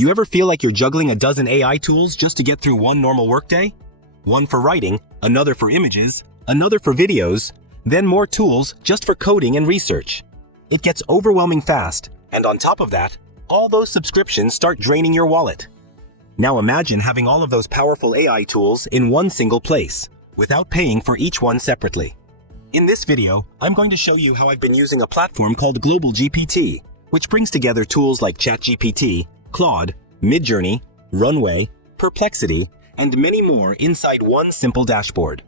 You ever feel like you're juggling a dozen AI tools just to get through one normal workday? One for writing, another for images, another for videos, then more tools just for coding and research. It gets overwhelming fast, and on top of that, all those subscriptions start draining your wallet. Now imagine having all of those powerful AI tools in one single place, without paying for each one separately. In this video, I'm going to show you how I've been using a platform called Global GPT, which brings together tools like ChatGPT, Claude, Midjourney, Runway, Perplexity, and many more inside one simple dashboard.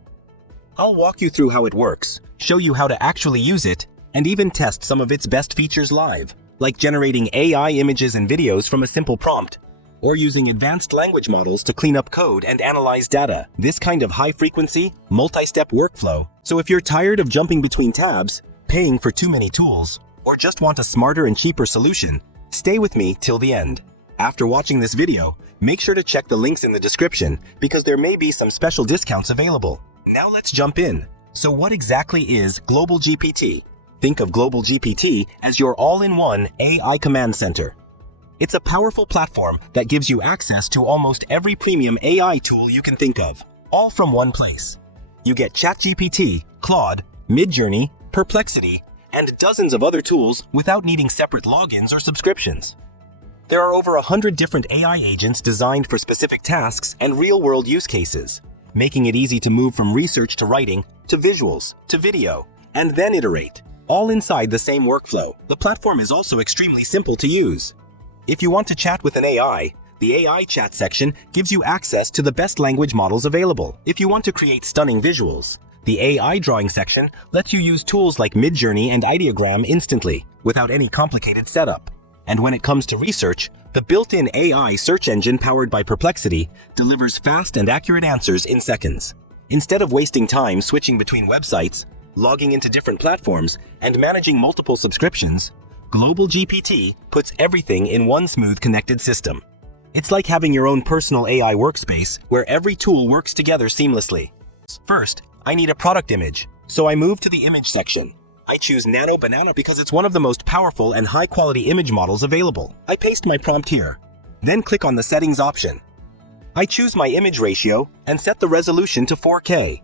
I'll walk you through how it works, show you how to actually use it, and even test some of its best features live, like generating AI images and videos from a simple prompt, or using advanced language models to clean up code and analyze data. This kind of high-frequency, multi-step workflow. So if you're tired of jumping between tabs, paying for too many tools, or just want a smarter and cheaper solution, stay with me till the end. After watching this video, make sure to check the links in the description because there may be some special discounts available. Now let's jump in. So what exactly is Global GPT? Think of Global GPT as your all-in-one AI command center. It's a powerful platform that gives you access to almost every premium AI tool you can think of, all from one place. You get ChatGPT, Claude, Midjourney, Perplexity, and dozens of other tools without needing separate logins or subscriptions. There are over 100 different AI agents designed for specific tasks and real-world use cases, making it easy to move from research to writing, to visuals, to video, and then iterate, all inside the same workflow. The platform is also extremely simple to use. If you want to chat with an AI, the AI chat section gives you access to the best language models available. If you want to create stunning visuals, the AI drawing section lets you use tools like Midjourney and Ideogram instantly, without any complicated setup. And when it comes to research, the built-in AI search engine powered by Perplexity delivers fast and accurate answers in seconds. Instead of wasting time switching between websites, logging into different platforms, and managing multiple subscriptions, Global GPT puts everything in one smooth connected system. It's like having your own personal AI workspace where every tool works together seamlessly. First, I need a product image, so I move to the image section. I choose NanoBanana because it's one of the most powerful and high-quality image models available. I paste my prompt here, then click on the settings option. I choose my image ratio and set the resolution to 4K.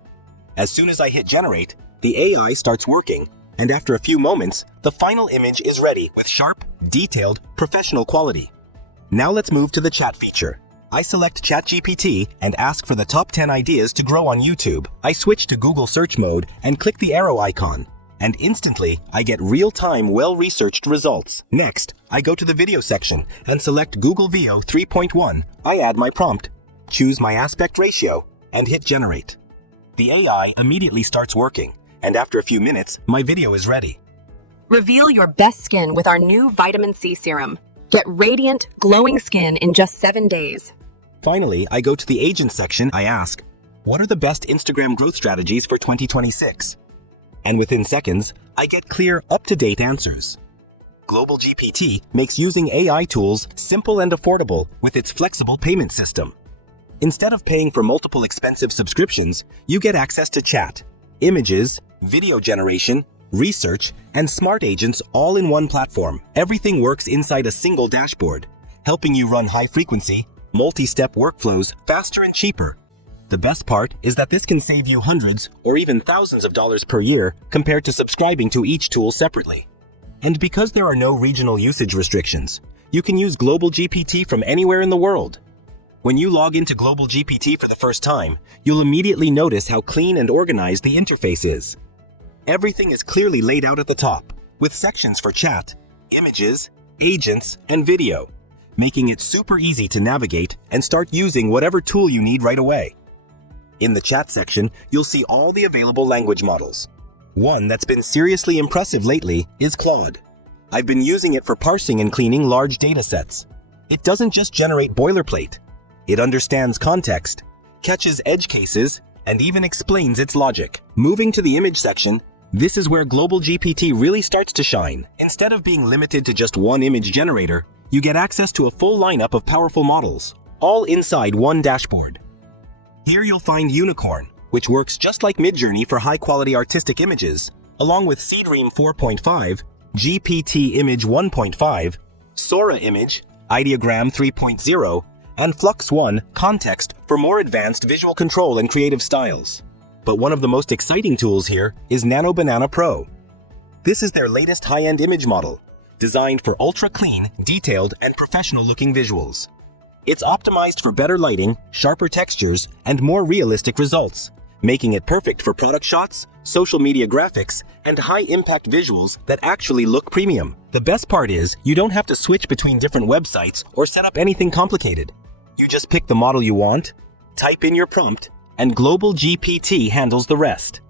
As soon as I hit generate, the AI starts working, and after a few moments, the final image is ready with sharp, detailed, professional quality. Now let's move to the chat feature. I select ChatGPT and ask for the top 10 ideas to grow on YouTube. I switch to Google search mode and click the arrow icon, and instantly I get real-time, well-researched results. Next, I go to the video section and select Google Veo 3.1. I add my prompt, choose my aspect ratio, and hit generate. The AI immediately starts working, and after a few minutes, my video is ready. Reveal your best skin with our new vitamin C serum. Get radiant, glowing skin in just 7 days. Finally, I go to the agent section. I ask, what are the best Instagram growth strategies for 2026? And within seconds, I get clear, up-to-date answers. Global GPT makes using AI tools simple and affordable with its flexible payment system. Instead of paying for multiple expensive subscriptions, you get access to chat, images, video generation, research, and smart agents all in one platform. Everything works inside a single dashboard, helping you run high-frequency, multi-step workflows faster and cheaper. The best part is that this can save you hundreds or even thousands of dollars per year compared to subscribing to each tool separately. And because there are no regional usage restrictions, you can use Global GPT from anywhere in the world. When you log into Global GPT for the first time, you'll immediately notice how clean and organized the interface is. Everything is clearly laid out at the top, with sections for chat, images, agents, and video, making it super easy to navigate and start using whatever tool you need right away. In the chat section, you'll see all the available language models. One that's been seriously impressive lately is Claude. I've been using it for parsing and cleaning large data sets. It doesn't just generate boilerplate. It understands context, catches edge cases, and even explains its logic. Moving to the image section, this is where Global GPT really starts to shine. Instead of being limited to just one image generator, you get access to a full lineup of powerful models, all inside one dashboard. Here you'll find Unicorn, which works just like Midjourney for high-quality artistic images, along with Seedream 4.5, GPT Image 1.5, Sora Image, Ideogram 3.0, and Flux 1 Context for more advanced visual control and creative styles. But one of the most exciting tools here is NanoBanana Pro. This is their latest high-end image model, designed for ultra-clean, detailed, and professional-looking visuals. It's optimized for better lighting, sharper textures, and more realistic results, making it perfect for product shots, social media graphics, and high-impact visuals that actually look premium. The best part is, you don't have to switch between different websites or set up anything complicated. You just pick the model you want, type in your prompt, and Global GPT handles the rest.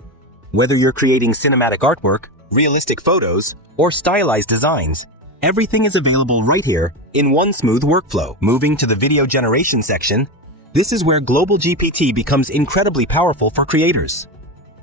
Whether you're creating cinematic artwork, realistic photos, or stylized designs, everything is available right here in one smooth workflow. Moving to the video generation section, this is where Global GPT becomes incredibly powerful for creators.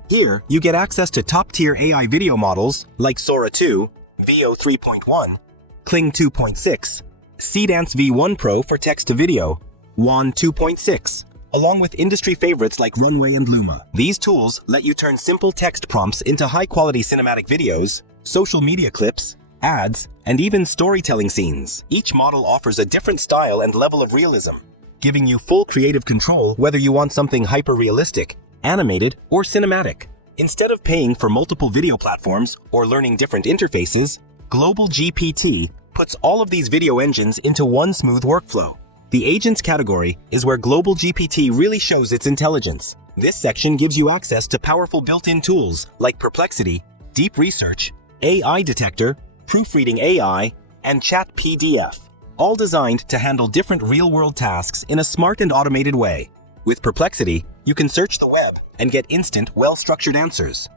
Here, you get access to top-tier AI video models like Sora 2, Veo 3.1, Kling 2.6, Seedance V1 Pro for text-to-video, Wan 2.6, along with industry favorites like Runway and Luma. These tools let you turn simple text prompts into high-quality cinematic videos, social media clips, ads, and even storytelling scenes. Each model offers a different style and level of realism, giving you full creative control whether you want something hyper-realistic, animated, or cinematic. Instead of paying for multiple video platforms or learning different interfaces, Global GPT puts all of these video engines into one smooth workflow. The Agents category is where Global GPT really shows its intelligence. This section gives you access to powerful built-in tools like Perplexity, Deep Research, AI Detector, Proofreading AI, and Chat PDF, all designed to handle different real-world tasks in a smart and automated way. With Perplexity, you can search the web and get instant, well-structured answers.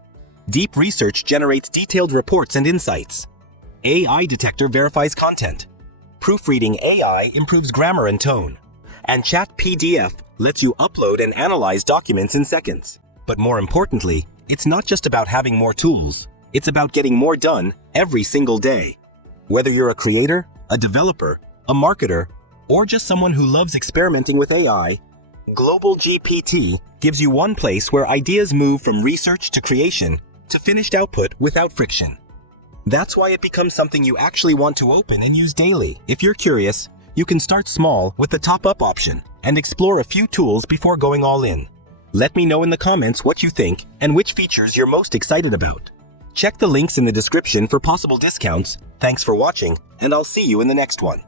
Deep Research generates detailed reports and insights. AI Detector verifies content. Proofreading AI improves grammar and tone. And Chat PDF lets you upload and analyze documents in seconds. But more importantly, it's not just about having more tools. It's about getting more done every single day. Whether you're a creator, a developer, a marketer, or just someone who loves experimenting with AI, Global GPT gives you one place where ideas move from research to creation to finished output without friction. That's why it becomes something you actually want to open and use daily. If you're curious, you can start small with the top-up option and explore a few tools before going all in. Let me know in the comments what you think and which features you're most excited about. Check the links in the description for possible discounts. Thanks for watching, and I'll see you in the next one.